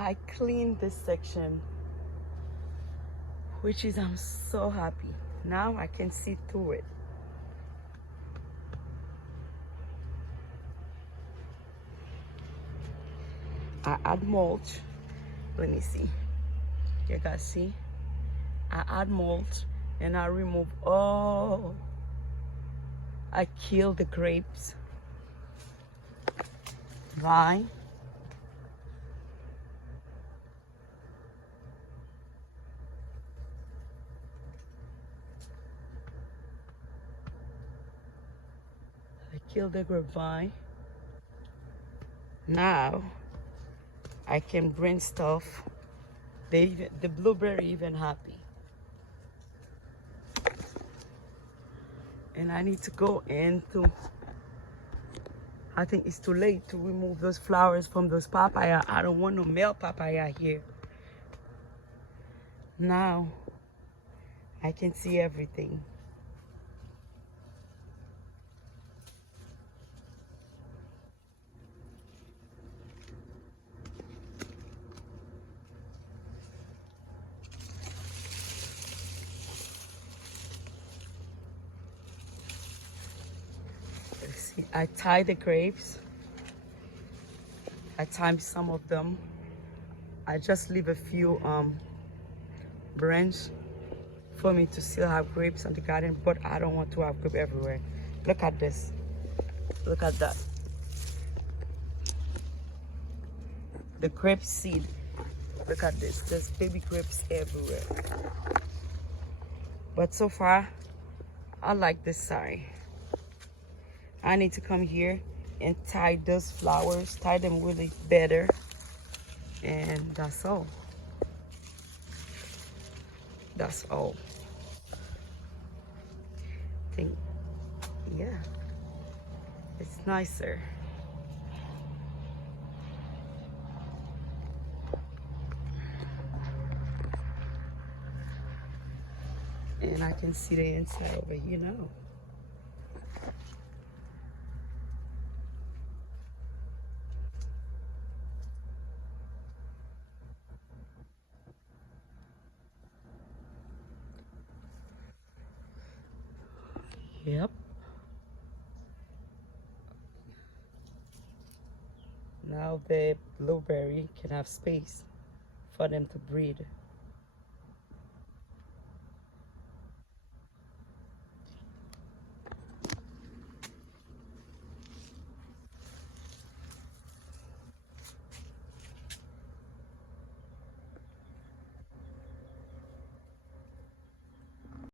I cleaned this section, which is I'm so happy. Now I can see through it. I add mulch. Let me see. You guys see? I add mulch and I remove all. I kill the grapes. Vine. I kill the grapevine. Now I can bring stuff. The blueberry even happy. And I need to go into, I think it's too late to remove those flowers from those papaya. I don't want no male papaya here. Now I can see everything. Let's see, I tie the grapes. I tie some of them. I just leave a few branch for me to still have grapes on the garden, but I don't want to have grapes everywhere. Look at this. Look at that. The grape seed. Look at this. There's baby grapes everywhere. But so far, I like this side. I need to come here and tie those flowers, tie them really better. And that's all. That's all. I think, yeah, it's nicer. And I can see the inside over here now. Yep. Now the blueberry can have space for them to breed.